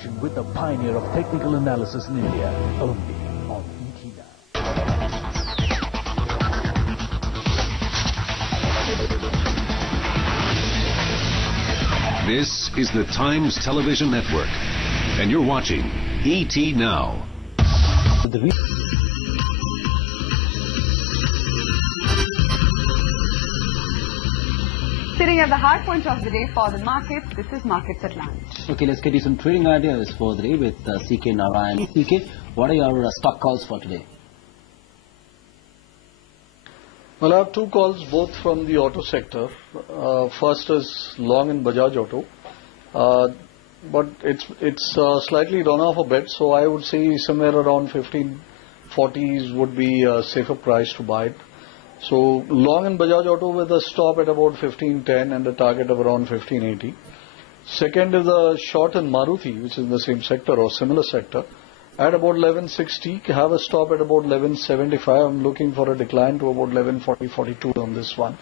conversation with the pioneer of technical analysis in India, only on ET Now. This is the Times Television Network, and you're watching ET Now. Sitting at the high point of the day for the markets, this is Markets at Lunch. Okay, let's get you some trading ideas for the day with ck.narayan. CK, what are your stock calls for today? Well, I have two calls, both from the auto sector. First is long in Bajaj Auto, but it's slightly run off a bit, so I would say somewhere around 1540s would be a safer price to buy it. So long in Bajaj Auto with a stop at about 1510 and a target of around 1580. Second is a short in Maruti, which is in the same sector or similar sector, at about 1160. Have a stop at about 1175. I'm looking for a decline to about 1140-42 on this one.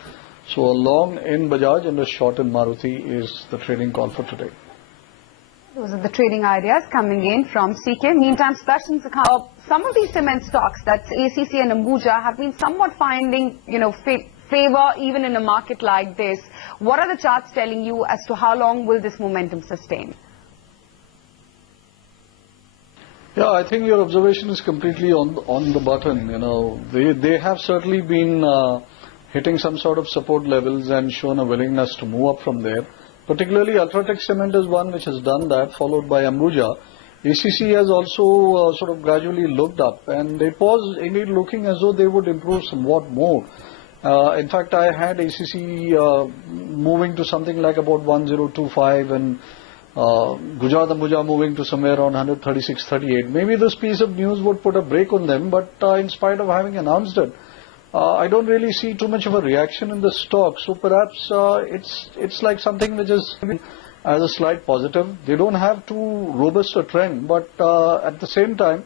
So a long in Bajaj and a short in Maruti is the trading call for today. Those are the trading ideas coming in from CK. Meantime, some of these cement stocks, that's ACC and Ambuja, have been somewhat finding, favor even in a market like this. What are the charts telling you as to how long will this momentum sustain? Yeah, I think your observation is completely on the button. They have certainly been hitting some sort of support levels and shown a willingness to move up from there. Particularly Ultratech Cement is one which has done that, followed by Ambuja. ACC has also sort of gradually looked up, and it was indeed looking as though they would improve somewhat more. In fact, I had ACC moving to something like about 1025 and Gujarat Ambuja moving to somewhere around 136.38. Maybe this piece of news would put a break on them, but in spite of having announced it, I don't really see too much of a reaction in the stock. So perhaps it's like something which is as a slight positive. They don't have too robust a trend, but at the same time,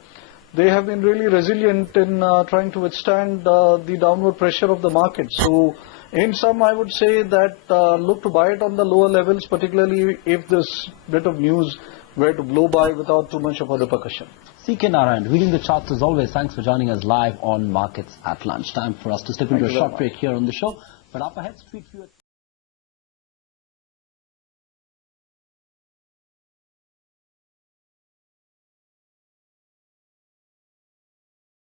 they have been really resilient in trying to withstand the downward pressure of the market. So in sum, I would say that look to buy it on the lower levels, particularly if this bit of news were to blow by without too much of a repercussion. CK.NARAYAN, reading the charts as always. Thanks for joining us live on Markets at Lunch. Time for us to step into a short break here on the show. But up ahead, Street View.